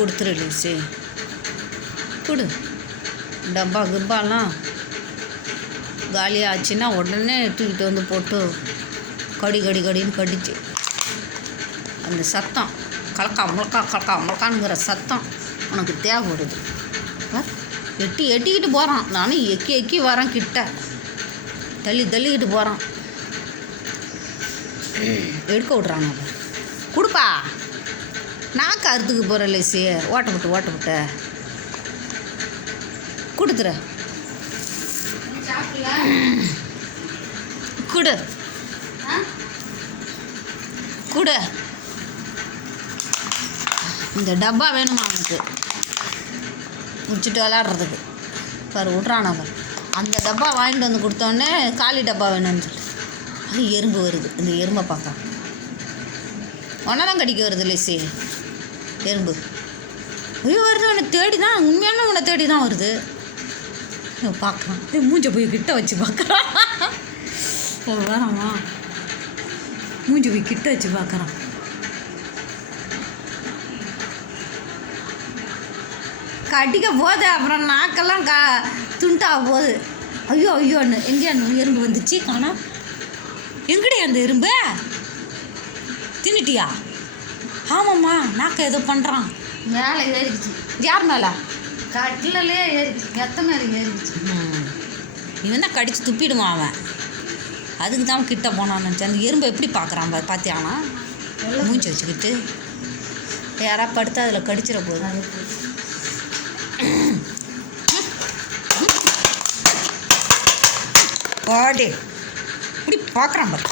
கொடுத்துரு லூசி, கொடு. டப்பா கிப்பாலாம் காலியாச்சுன்னா உடனே தூக்கிட்டு வந்து போட்டு கடின்னு கடிச்சு அந்த சத்தம் கலக்கா முழக்கானுங்கிற சத்தம் உனக்கு தேவைப்படுது. எட்டிக்கிட்டு போகிறான். நானும் எக்கி வரேன், கிட்ட தள்ளிக்கிட்டு போகிறான். எடுக்க விட்றான். கொடுப்பா. நாக்கு அறுத்துக்கு போகிற லேசி. ஓட்டப்பட்டு கொடுத்துற. கொடு. இந்த டப்பா வேணுமா அவனுக்கு முடிச்சுட்டு விளாட்றதுக்கு? பாரு விட்றான் அவன். அந்த டப்பா வாங்கிட்டு வந்து கொடுத்தோடனே காலி டப்பா வேணும்னு சொல்லி அது எறும்பு வருது. இந்த எறும்பை பார்க்க ஒன்னதான் கடிக்க வருது லேசி எறும்பு. ஐயோ வருது, உன்னை தேடி தான், உண்மையான உன்னை தேடி தான் வருது. பார்க்குறான். மூஞ்ச போய் கிட்ட வச்சு பார்க்குறான். வேணாமா? மூஞ்சி போய் கிட்ட வச்சு பார்க்குறான். கடிக்க போகுது. அப்புறம் நாக்கெல்லாம் துண்டா போகுது. ஐயோன்னு எங்கேயா எறும்பு வந்துச்சு காணா? எங்கடி அந்த எறும்பு? தின்னுட்டியா? ஆமாம்மா, நாக்க ஏதோ பண்ணுறான். மேலே ஏறிடுச்சு. யார் மேலே? கட்டிலே ஏறிடுச்சு. எத்த மேலே ஏறிடுச்சு. இவன் தான் கடிச்சு துப்பிடுவான் அவன். அதுக்கு தான் கிட்ட போனான்னு நினச்சி. அந்த எறும்பை எப்படி பார்க்குறான் பார்த்தியானா? மூஞ்சி வச்சுக்கிட்டு யாராவது படுத்தா அதில் கடிச்சிட போகுது. பாடி இப்படி பார்க்குறான் பாரு.